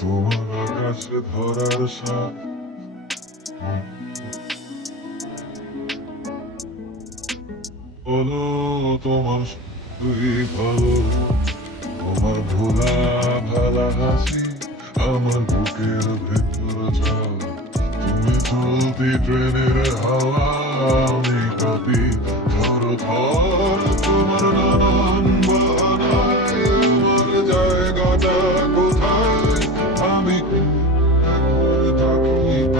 তোমার আকাশে ধরার সাপ বলো তোমার তুই ভালো। তোমার ভোলা ভালা হাসি আমার বুকের ভেতর যাও তুমি চলতি ট্রেনের হাওয়া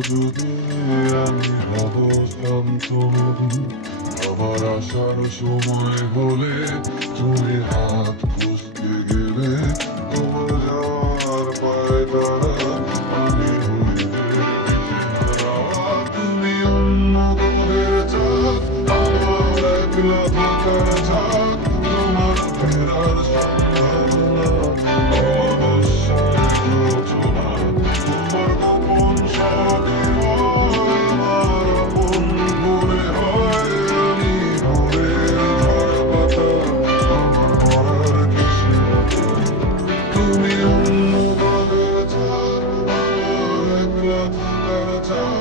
হয় আমি মনের তোমার যদি শান্ত আসার সময় হলে তুমি হাত খুঁজতে গেলে তোমার যাওয়ার পায়তারা আমি তুমি অন্য আমার একলা Little town